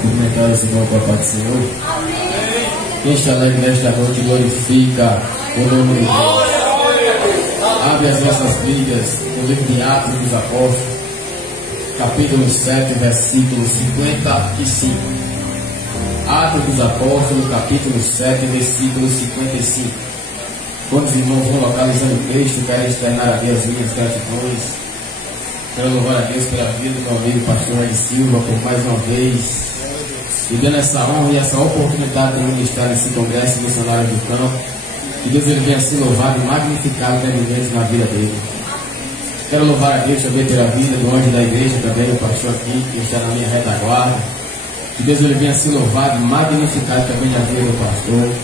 cumprimentar os irmãos com a paz do Senhor. Quem está alegre nesta noite glorifica o nome de Deus. Abre as nossas Bíblias no livro de Atos dos Apóstolos, capítulo 7, versículo 55. Atos dos Apóstolos, capítulo 7, versículo 55. Quando os irmãos vão localizando o texto, quero externar a Deus as minhas gratidões. Quero louvar a Deus pela vida do meu amigo pastor Ed Silva por mais uma vez, e dando essa honra e essa oportunidade de ministrar nesse congresso missionário do campo. Que Deus ele venha ser louvado e magnificado grandemente na vida dele. Quero louvar a Deus também pela vida do anjo da igreja, também o pastor aqui, que está na minha retaguarda. Que Deus ele venha ser louvado e magnificado também na vida do pastor.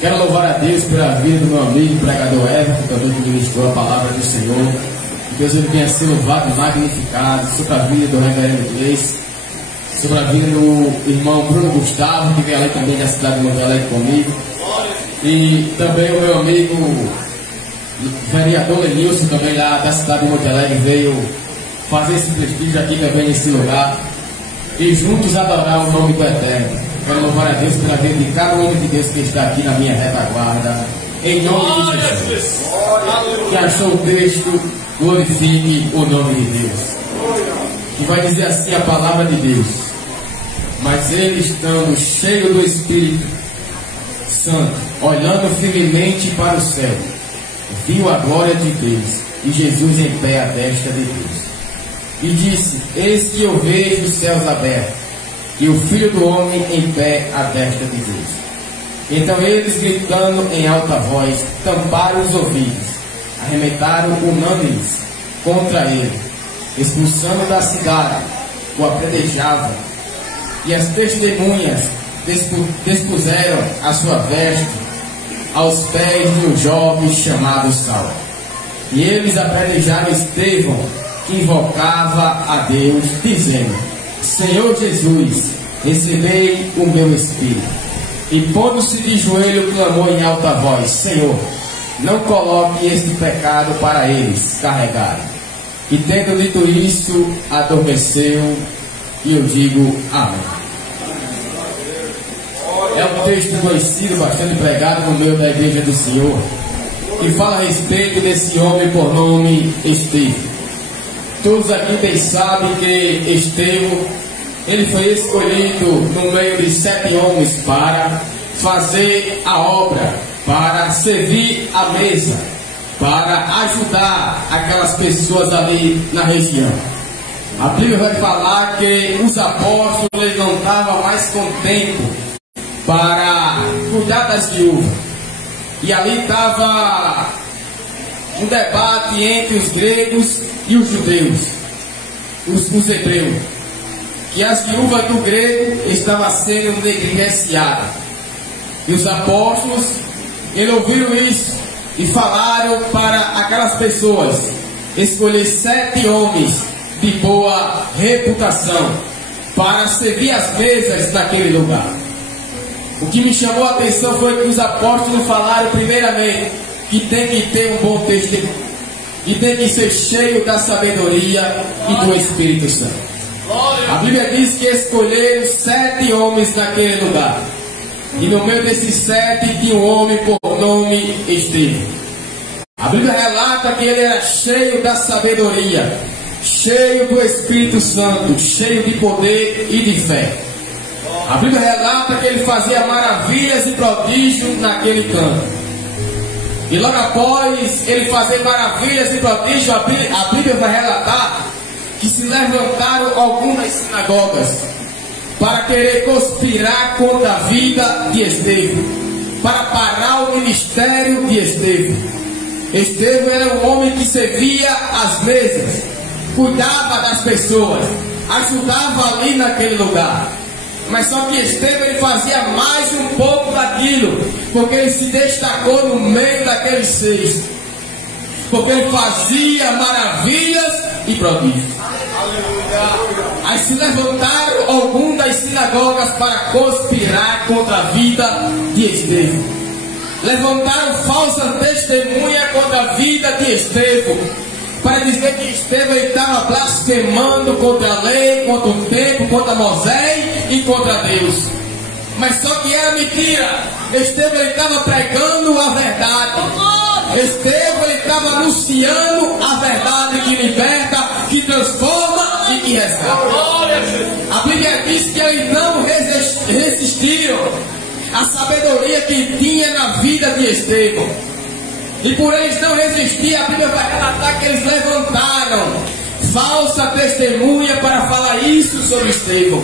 Quero louvar a Deus pela vida do meu amigo pregador Everton, também que ministrou a palavra do Senhor. Que Deus ele venha ser louvado e magnificado sobre a vida do reverendo Gleice, sobre a vida do irmão Bruno Gustavo, que vem ali também da cidade de Monte Alegre comigo. E também o meu amigo vereador Lenilson, também lá da cidade de Monte Alegre, veio fazer esse prestígio aqui também nesse lugar. E juntos adorar o nome do Eterno. Quero louvar a Deus pela vida de cada homem de Deus que está aqui na minha retaguarda. Em nome de Jesus. Que achou o texto, glorifique o nome de Deus. Que vai dizer assim a palavra de Deus: mas ele, estando cheio do Espírito Santo, olhando firmemente para o céu, viu a glória de Deus e Jesus em pé à destra de Deus. E disse: eis que eu vejo os céus abertos e o Filho do Homem em pé à destra de Deus. Então eles, gritando em alta voz, tamparam os ouvidos, arremetaram unânimes contra ele, expulsando da cidade, o apedrejavam, e as testemunhas despuseram a sua veste aos pés de um jovem chamado Saulo. E eles apedrejaram Estevão, que invocava a Deus, dizendo: Senhor Jesus, recebei o meu espírito. E pondo-se de joelho, clamou em alta voz: Senhor, não coloque este pecado para eles carregarem. E tendo dito isso, adormeceu, e eu digo amém. É um texto conhecido, bastante pregado no meio da igreja do Senhor, que fala a respeito desse homem por nome Estevão. Todos aqui bem sabem que Estevão, ele foi escolhido no meio de 7 homens para fazer a obra, para servir a mesa, para ajudar aquelas pessoas ali na região. A Bíblia vai falar que os apóstolos eles não estavam mais com tempo para cuidar das viúvas. E ali estava um debate entre os gregos e os judeus, os hebreus, que as viúvas do grego estavam sendo negligenciadas. E os apóstolos, eles ouviram isso e falaram para aquelas pessoas escolher 7 homens de boa reputação para servir as mesas naquele lugar. O que me chamou a atenção foi que os apóstolos falaram primeiramente que tem que ter um bom testemunho e tem que ser cheio da sabedoria e do Espírito Santo. A Bíblia diz que escolheram 7 homens naquele lugar, e no meio desses 7 tinha um homem por nome Estevão. A Bíblia relata que ele era cheio da sabedoria, cheio do Espírito Santo, cheio de poder e de fé. A Bíblia relata que ele fazia maravilhas e prodígios naquele campo. E logo após ele fazer maravilhas e prodígios, a Bíblia vai relatar que se levantaram algumas sinagogas para querer conspirar contra a vida de Estevão, para parar o ministério de Estevão. Estevão era um homem que servia as mesas, cuidava das pessoas, ajudava ali naquele lugar. Mas só que Estevão ele fazia mais um pouco daquilo, porque ele se destacou no meio daqueles 6, porque ele fazia maravilhas e prodígios. Aí se levantaram alguns das sinagogas para conspirar contra a vida de Estevão. Levantaram falsa testemunha contra a vida de Estevão, para dizer que Estevão estava blasfemando contra a lei, contra o tempo, contra Moisés e contra Deus. Mas só que era mentira. Estevão estava pregando a verdade. Estevão estava anunciando a verdade que liberta, que transforma e que resgata. A Bíblia diz que eles não resistiram à sabedoria que tinha na vida de Estevão. E por eles não resistir, a Bíblia vai relatar que eles levantaram falsa testemunha para falar isso sobre Estevão.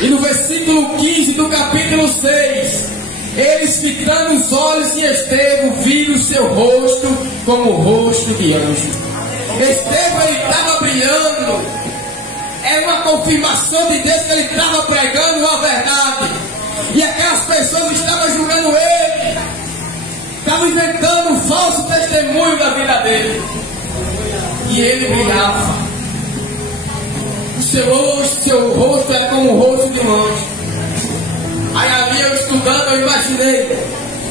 E no versículo 15 do capítulo 6, eles fitando os olhos de Estevão, viram o seu rosto como o rosto de anjo. Estevão, ele estava brilhando. Era uma confirmação de Deus que ele estava pregando a verdade. E aquelas pessoas estavam julgando ele. Estavam inventando um falso testemunho da vida dele. E ele brilhava. O seu rosto era como o rosto de um anjo. Aí ali eu estudando, eu imaginei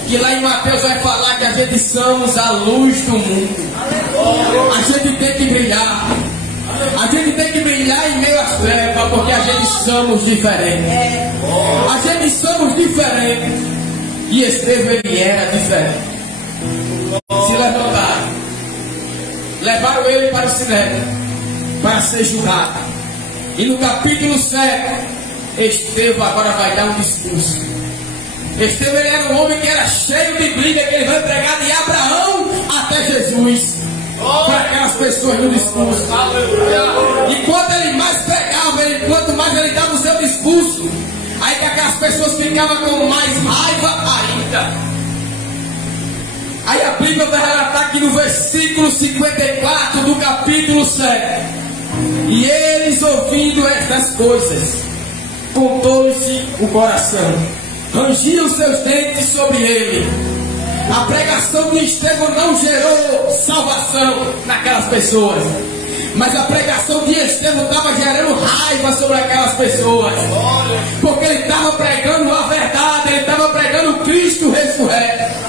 que lá em Mateus vai falar que a gente somos a luz do mundo. A gente tem que brilhar. A gente tem que brilhar em meio às trevas, porque a gente somos diferentes. A gente somos diferentes. E Estevão, ele era diferente. Se levantaram, levaram ele para o Sinédrio para ser julgado. E no capítulo 7, Estevão agora vai dar um discurso. Estevão, ele era um homem que era cheio de briga, que ele vai pregar de Abraão até Jesus para aquelas pessoas no discurso. E quanto ele mais pregava, quanto mais ele dava o seu discurso, aí que aquelas pessoas ficavam com mais raiva ainda. Aí a Bíblia vai relatar que no versículo 54 do capítulo 7, e eles ouvindo estas coisas, contou-lhe o coração, rangiam seus dentes sobre ele. A pregação de Estevão não gerou salvação naquelas pessoas, mas a pregação de Estevão estava gerando raiva sobre aquelas pessoas, porque ele estava pregando a verdade, ele estava pregando Cristo ressurreto.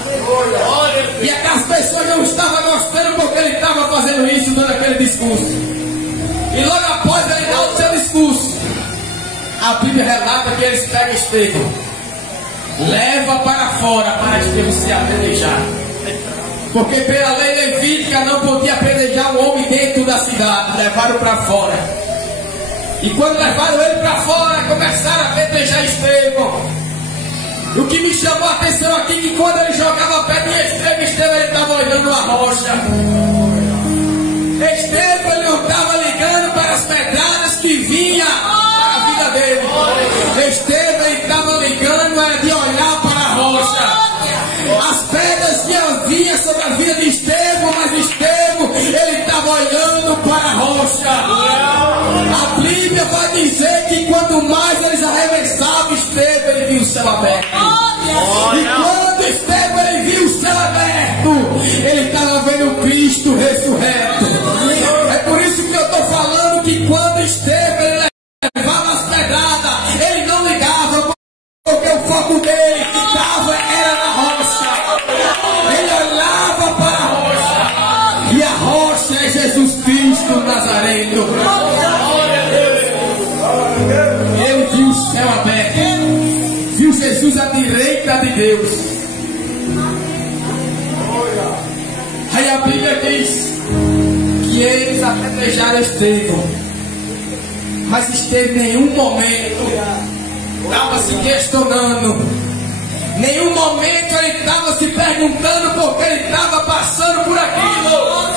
E aquelas pessoas não estavam gostando porque ele estava fazendo isso, dando aquele discurso. E logo após ele dar o seu discurso, a Bíblia relata que eles pegam Estevão, leva para fora para Estevão ser apedrejado. Porque pela lei levítica não podia apedrejar um homem dentro da cidade. Levaram para fora. E quando levaram ele para fora, começaram a apedrejar Estevão. O que me chamou a atenção aqui é que quando ele jogava pedra em Estevão, ele estava olhando a rocha. Estevão, ele não estava ligando para as pedradas que vinham para a vida dele. Estevão, ele estava ligando era de olhar para a rocha. As pedras que vinham sobre a vida de Estevão, mas Estevão, ele estava olhando para a rocha. A Bíblia vai dizer que quanto mais eles arremessavam Estevão, ele viu o céu aberto. E quando Estevão, ele viu o céu aberto, ele estava vendo Cristo ressurreto. É por isso que eu estou falando que quando Estevão, ele levava as pedradas, ele não ligava, porque o foco dele era na rocha. Ele olhava para a rocha, e a rocha é Jesus Cristo Nazareno. Ele viu o céu aberto, viu Jesus à direita de Deus. Aí a Bíblia diz que eles apedrejaram Estevão, mas Estevão em nenhum momento estava se questionando, nenhum momento ele estava se perguntando por que ele estava passando por aquilo,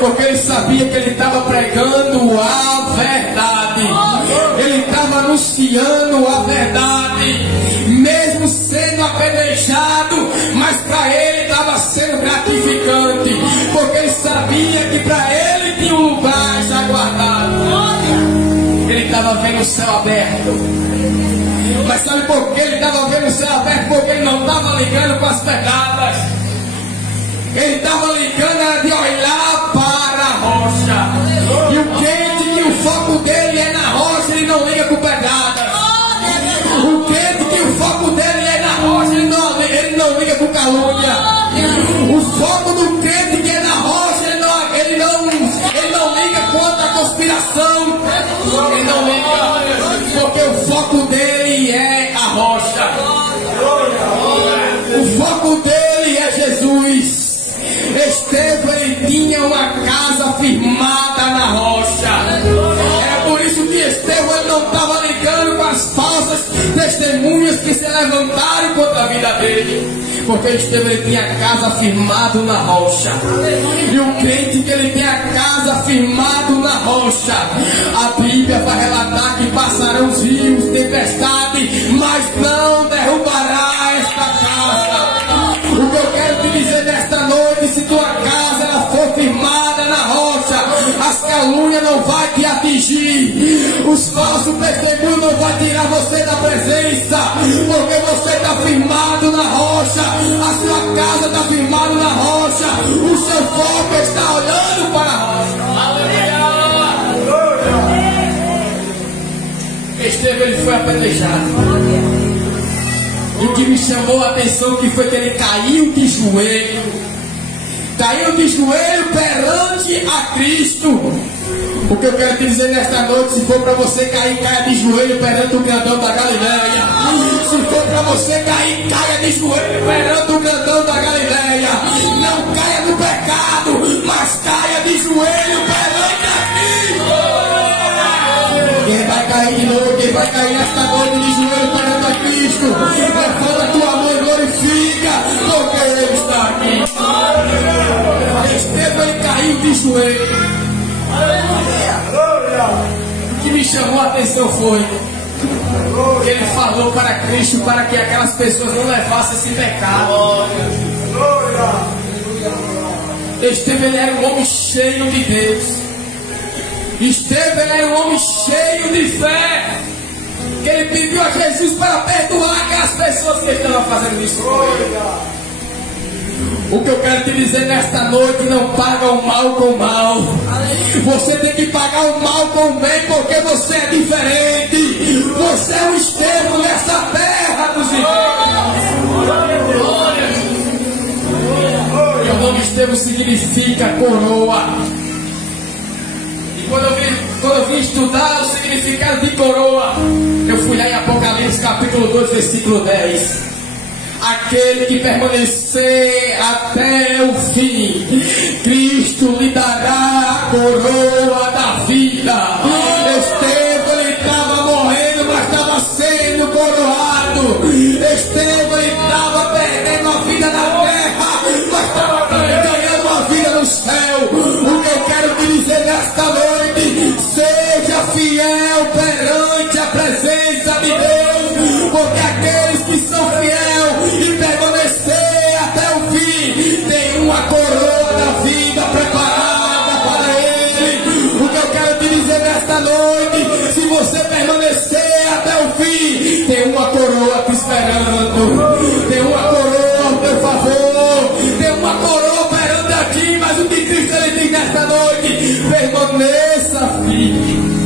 porque ele sabia que ele estava pregando a verdade, ele estava anunciando a verdade, mesmo sendo apedrejado, mas para ele estava sendo gratificante, porque ele sabia que para ele tinha um lugar já guardado. Ele estava vendo o céu aberto. Mas sabe por que ele estava vendo o céu aberto? Porque ele não estava ligando com as pedradas. Ele estava ligando de olhar para a rocha. E o crente que o foco dele é na rocha, ele não liga com pedradas. O crente que o foco dele é na rocha, ele não liga com calúnia. O foco do crente que é na rocha, ele não liga contra a conspiração. Ele não liga. Porque o foco ele tinha uma casa firmada na rocha. É por isso que Estevão não estava ligando com as falsas testemunhas que se levantaram contra a vida dele. Porque Estevão ele tinha a casa firmado na rocha. E o crente que ele tem a casa firmado na rocha, a Bíblia vai relatar que passarão os rios, tempestade, mas não derrubará esta casa. O que eu quero te dizer nesta noite, se tua casa ela for firmada na rocha, as calúnias não vai te atingir, os falsos testemunhos não vão tirar você da presença, porque você está firmado na rocha, a sua casa está firmada na rocha, o seu foco está olhando para a rocha. Estevão ele foi apedrejado. E o que me chamou a atenção que foi que ele caiu de joelho. Caiu de joelho perante a Cristo. O que eu quero te dizer nesta noite, se for para você cair, caia de joelho perante o grandão da Galileia. Se for para você cair, caia de joelho perante o grandão da Galileia. Não caia no pecado, mas caia de joelho perante a Cristo. Quem vai cair de novo, quem vai cair nesta noite de joelho perante a Cristo, levanta a tua mão e glorifica, porque Ele está aqui. Estevão ele caiu de joelho. O que me chamou a atenção foi que ele falou para Cristo para que aquelas pessoas não levassem esse pecado. Estevão ele era um homem cheio de Deus. Estevão era um homem cheio de fé, que ele pediu a Jesus para perdoar aquelas pessoas que estavam fazendo isso. O que eu quero te dizer nesta noite, não paga o mal com o mal. Você tem que pagar o mal com o bem, porque você é diferente. Você é um Estevão nessa terra dos irmãos. E o nome Estevão significa coroa. Quando eu vim estudar o significado de coroa, eu fui lá em Apocalipse capítulo 2, versículo 10. Aquele que permanecer até o fim, Cristo lhe dará a coroa da vida. Estevão ele estava morrendo, mas estava sendo coroado. Estevão ele estava perdendo a vida na terra, mas estava ganhando a vida no céu. O que eu quero te dizer nesta noite, seja fiel perante a presença de Deus, porque aqueles que são fiéis e permanecer até o fim tem uma coroa da vida preparada para ele. O que eu quero te dizer nesta noite, se você permanecer até o fim, tem uma coroa te esperando, tem uma coroa ao teu favor, tem uma coroa perante a ti. Mas o que Cristo ele diz nesta noite, permaneça firme.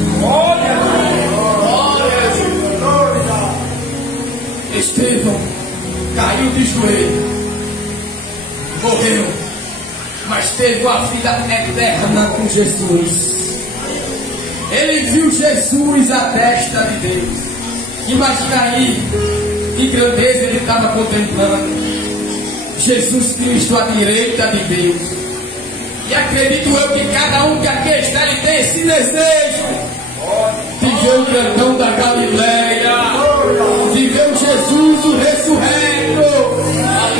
Estevão caiu de joelho, morreu, mas teve uma vida eterna com Jesus. Ele viu Jesus à destra de Deus. Imagina aí que grandeza ele estava contemplando. Jesus Cristo à direita de Deus. E acredito eu que cada um que aqui está, ele tem esse desejo de ver o grandão da Galileia, de ver o Jesus o ressurreto.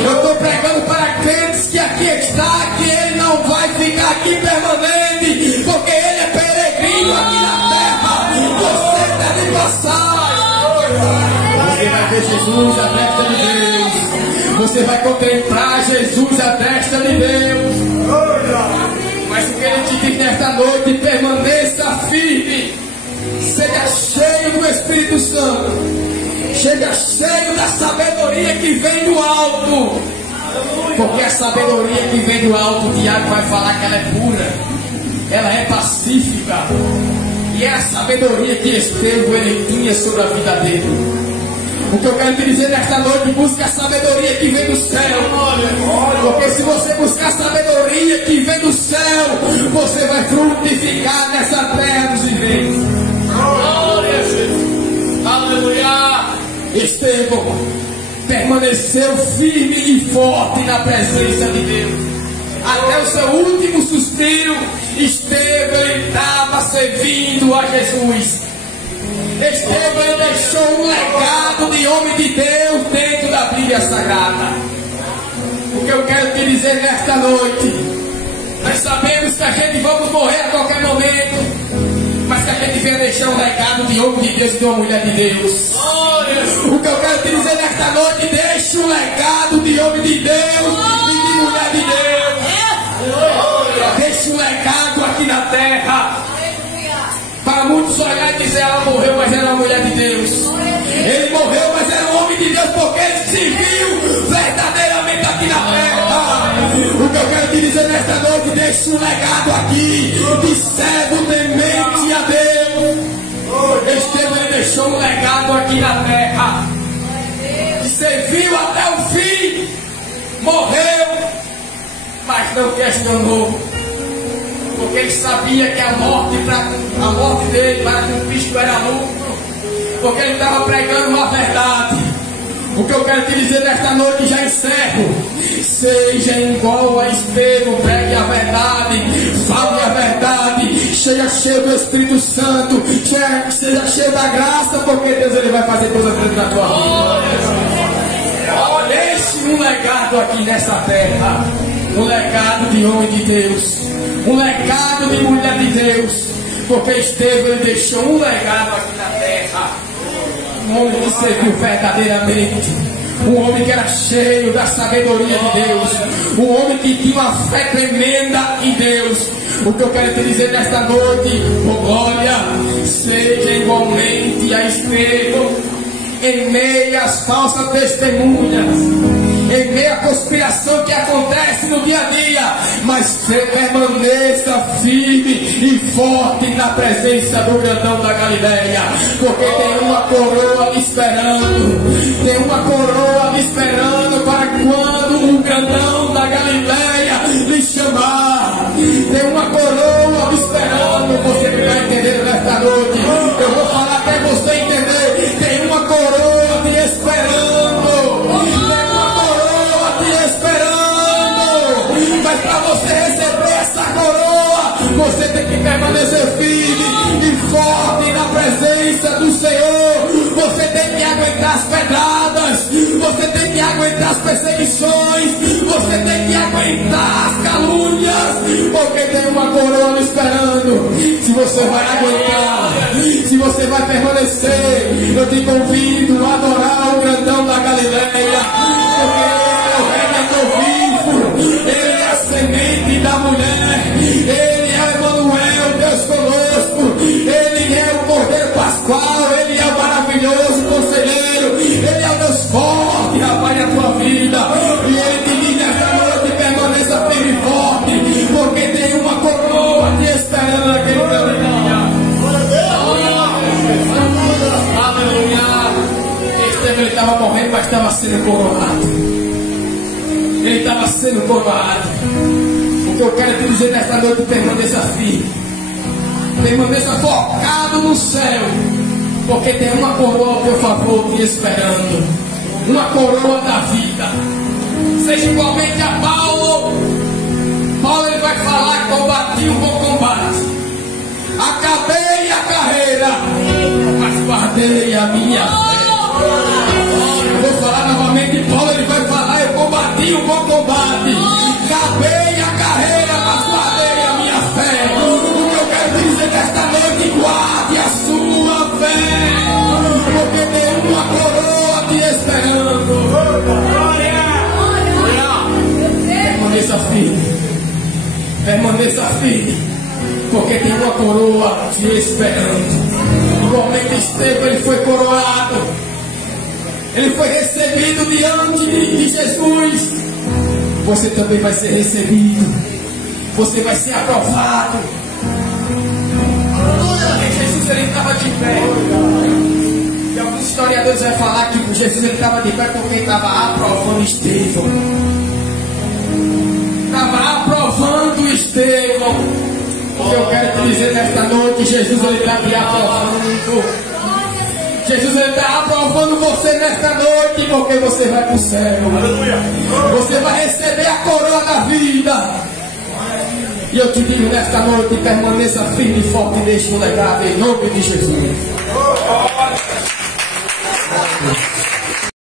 Eu estou pregando para crentes que aqui está, que ele não vai ficar aqui permanente, porque ele é peregrino aqui na terra. Você deve passar. Você vai ver Jesus à destra de Deus. Você vai contemplar Jesus à destra de Deus. Mas o que ele te diz nesta noite, permaneça firme. Seja cheio do Espírito Santo. Seja cheio da sabedoria que vem do alto. Porque a sabedoria que vem do alto, o Tiago vai falar que ela é pura, ela é pacífica. E é a sabedoria que Estevão ele tinha sobre a vida dele. O que eu quero te dizer nesta noite, busca a sabedoria que vem do céu. Porque se você buscar a sabedoria que vem do céu, você vai frutificar nessa terra dos viventes. Aleluia! Estevão permaneceu firme e forte na presença de Deus. até o seu último suspiro, Estevão estava servindo a Jesus. Estevão deixou um legado de homem de Deus dentro da Bíblia Sagrada. O que eu quero te dizer nesta noite, nós sabemos que a gente vamos morrer a qualquer momento, mas que a gente venha deixar um legado de homem de Deus e de uma mulher de Deus. O que eu quero te dizer nesta noite, deixe um legado de homem de Deus e de mulher de Deus. Deixe um legado aqui na terra. Para muitos olhar e dizer, ela morreu, mas era uma mulher de Deus. Ele morreu, mas era um homem de Deus, porque ele se viu verdadeiramente aqui na terra. O que eu quero te dizer nesta noite, deixe um legado aqui de servo temente a Deus. Estevão deixou um legado aqui na terra. Serviu até o fim, morreu, mas não questionou. Porque ele sabia que a morte dele para que o Cristo era lucro, porque ele estava pregando uma verdade. O que eu quero te dizer nesta noite, já encerro: seja igual a Estevão, pregue a verdade, fale a verdade, seja cheio do Espírito Santo, seja cheio da graça, porque Deus ele vai fazer coisa grande na tua vida. Deixe um legado aqui nessa terra, um legado de homem de Deus, um legado de mulher de Deus, porque Estevão ele deixou um legado aqui na terra. Um homem que serviu verdadeiramente, um homem que era cheio da sabedoria de Deus, um homem que tinha uma fé tremenda em Deus. O que eu quero te dizer nesta noite, oh glória, seja igualmente a Estevão, em meio às falsas testemunhas, em meio à conspiração que acontece no dia a dia, mas permaneça firme e forte na presença do grandão da Galileia, porque tem uma coroa lhe esperando, tem uma coroa lhe esperando para quando o grandão da Galileia lhe chamar. Tem uma coroa lhe esperando, você vai entender nesta noite. Eu vou falar até você entender. Tem uma coroa te esperando, tem uma coroa te esperando, mas para você receber essa coroa, você tem que permanecer firme e forte na presença do Senhor. Você tem que aguentar as pedradas, você tem que aguentar as perseguições, você tem que aguentar as calúnias, porque tem uma coroa me esperando. Se você vai aguentar, se você vai permanecer, eu te convido a adorar o grandão da Galileia, porque ele é o redentor vivo, ele é a semente da mulher, ele é Emanuel, Deus conosco, ele é o Cordeiro Pascual, ele é o maravilhoso conselheiro, ele é o Deus forte, rapaz, na tua vida. E ele te diz nesta noite, permaneça firme e forte, porque tem uma coroa te esperando naquele caminho. Aleluia. Estevão estava morrendo, mas estava sendo coroado. Ele estava sendo coroado. O que eu quero te dizer nesta noite, permaneça firme, permaneça focado no céu, porque tem uma coroa ao teu favor te esperando, uma coroa da vida. Seja igualmente a Paulo. Paulo ele vai falar: combati o bom combate, acabei a carreira, mas guardei a minha fé. Eu vou falar novamente. Paulo ele vai falar: eu combati o bom combate, acabei a carreira, mas guardei a minha fé. O que eu quero te dizer nesta noite, guarde a sua fé, porque tem uma coroa te esperando. Permaneça firme, permaneça firme, porque tem uma coroa te esperando. Igualmente Estevão ele foi coroado, ele foi recebido diante de Jesus. Você também vai ser recebido, você vai ser aprovado. Jesus ele estava de pé, e alguns historiadores vão falar que Jesus ele estava de pé porque ele estava aprovando Estevão, estava aprovando Estevão. O que eu quero te dizer nesta noite, Jesus ele está te aprovando. Jesus ele está aprovando você nesta noite, porque você vai para o céu. Você vai receber a coroa da vida. E eu te digo nesta noite, permaneça firme e forte neste legado, em nome de Jesus.